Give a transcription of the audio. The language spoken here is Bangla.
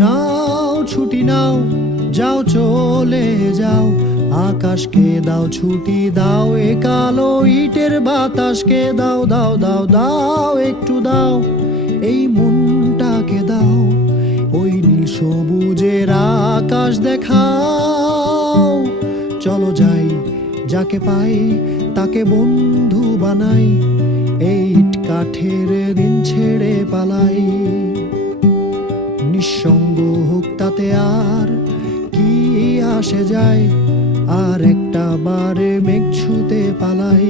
নাও ছুটি নাও, যাও চলে যাও, আকাশকে দাও ছুটি দাও, এ কালো ইটের বাতাসকে দাও দাও দাও দাও, একটু দাও এই মনটাকে দাও, ওই নীল সবুজের আকাশ দেখাও। চলো যাই, যাকে পাই তাকে বন্ধু বানাই, এই ইট কাঠের দিন ছেড়ে পালাই। নিঃসঙ্গ হোক তাতে আর কি আসে যায়, আর একটা বারে মেঘ ছুঁতে পালাই।